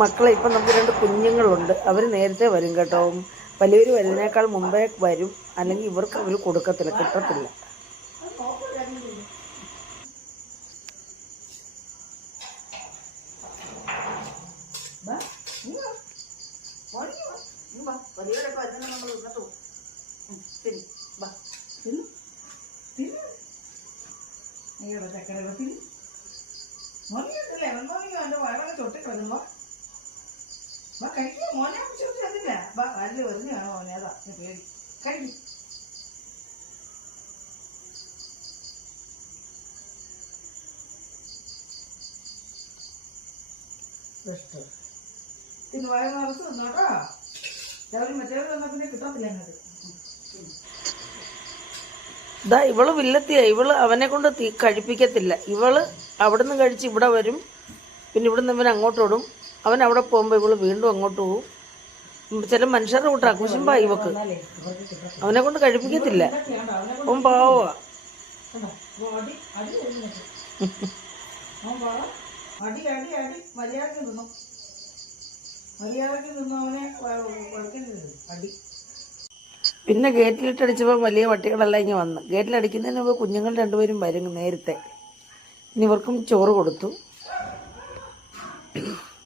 മക്കളെ ഇപ്പം നമുക്ക് രണ്ട് കുഞ്ഞുങ്ങളുണ്ട്. അവർ നേരത്തെ വരും കേട്ടോ. വലിയവർ വരുന്നേക്കാൾ മുമ്പേ വരും. അല്ലെങ്കിൽ ഇവർക്ക് അവർ കൊടുക്കത്തില്ല കിട്ടത്തില്ല. ചക്കര തിരി. മോനിക്ക് അവന്റെ വയറൊക്കെ തൊട്ടി കിടക്കുമ്പോ വാ കഴിക്കുക മോനെ വാ മോനെ? അതാ വയറ് നിറച്ച് നിന്നോട്ടോ രാവിലെ മറ്റേ പിന്നെ കിട്ടത്തില്ല അങ്ങോട്ട് ഇതാ ഇവൾ വില്ലത്തിയ. ഇവൾ അവനെ കൊണ്ട് തീ കഴിപ്പിക്കത്തില്ല. ഇവൾ അവിടുന്ന് കഴിച്ച് ഇവിടെ വരും. പിന്നെ ഇവിടുന്ന് ഇവൻ അങ്ങോട്ട് ഓടും. അവൻ അവിടെ പോകുമ്പോൾ ഇവൾ വീണ്ടും അങ്ങോട്ട് പോകും. ചില മനുഷ്യരുടെ കൂട്ടാ കുശുമ്പാ ഇവക്ക്. അവനെ കൊണ്ട് കഴിപ്പിക്കത്തില്ല. അവൻ പാവ? അടി അടി അടി. അടി മര്യാദയ്ക്ക് മര്യാദയ്ക്ക് പിന്നെ ഗേറ്റിലിട്ടടിച്ചപ്പോൾ വലിയ പട്ടികളെല്ലാം ഇങ്ങനെ വന്ന്. ഗേറ്റിലടിക്കുന്നതിന് മുമ്പ് കുഞ്ഞുങ്ങൾ രണ്ടുപേരും വരും നേരത്തെ. ഇനി ഇവർക്കും ചോറ് കൊടുത്തു.